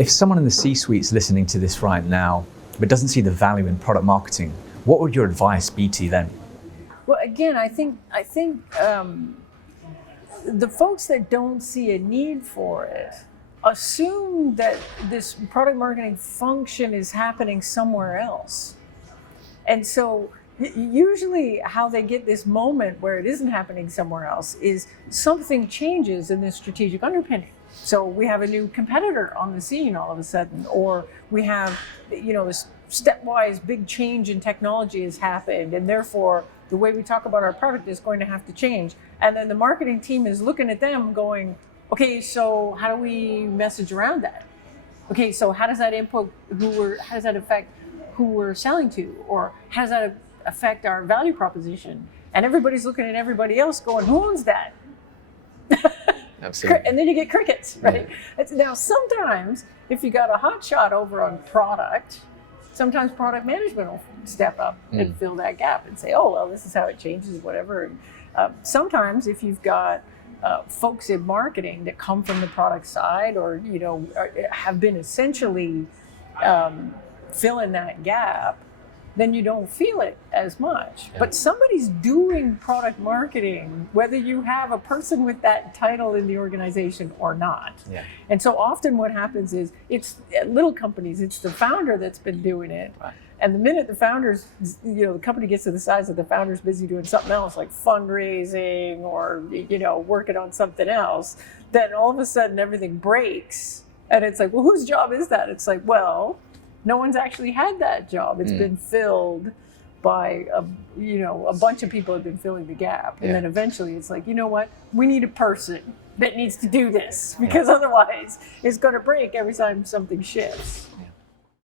If someone in the C-suite is listening to this right now, but doesn't see the value in product marketing, what would your advice be to them? Well, again, I think the folks that don't see a need for it assume that this product marketing function is happening somewhere else. And so usually how they get this moment where it isn't happening somewhere else is something changes in the strategic underpinning. So we have a new competitor on the scene all of a sudden, or we have, this stepwise big change in technology has happened, and therefore the way we talk about our product is going to have to change. And then the marketing team is looking at them going, okay, so how do we message around that? Okay, so how does that how does that affect who we're selling to? Or how does that affect our value proposition? And everybody's looking at everybody else going, who owns that? Absolutely. And then you get crickets, right? Yeah. Now, sometimes if you got a hot shot over on product, sometimes product management will step up and fill that gap and say, oh, well, this is how it changes, whatever. And sometimes if you've got folks in marketing that come from the product side or, have been essentially filling that gap, then you don't feel it as much. Yeah. But somebody's doing product marketing, whether you have a person with that title in the organization or not. Yeah. And so often what happens is it's at little companies, it's the founder that's been doing it. Right. And the minute the founder's, the company gets to the size that the founder's busy doing something else like fundraising or, working on something else, then all of a sudden everything breaks. And it's like, well, whose job is that? It's like, well, no one's actually had that job. It's been filled by a bunch of people have been filling the gap. And then eventually it's like, you know what? We need a person that needs to do this because otherwise it's going to break every time something shifts. Yeah.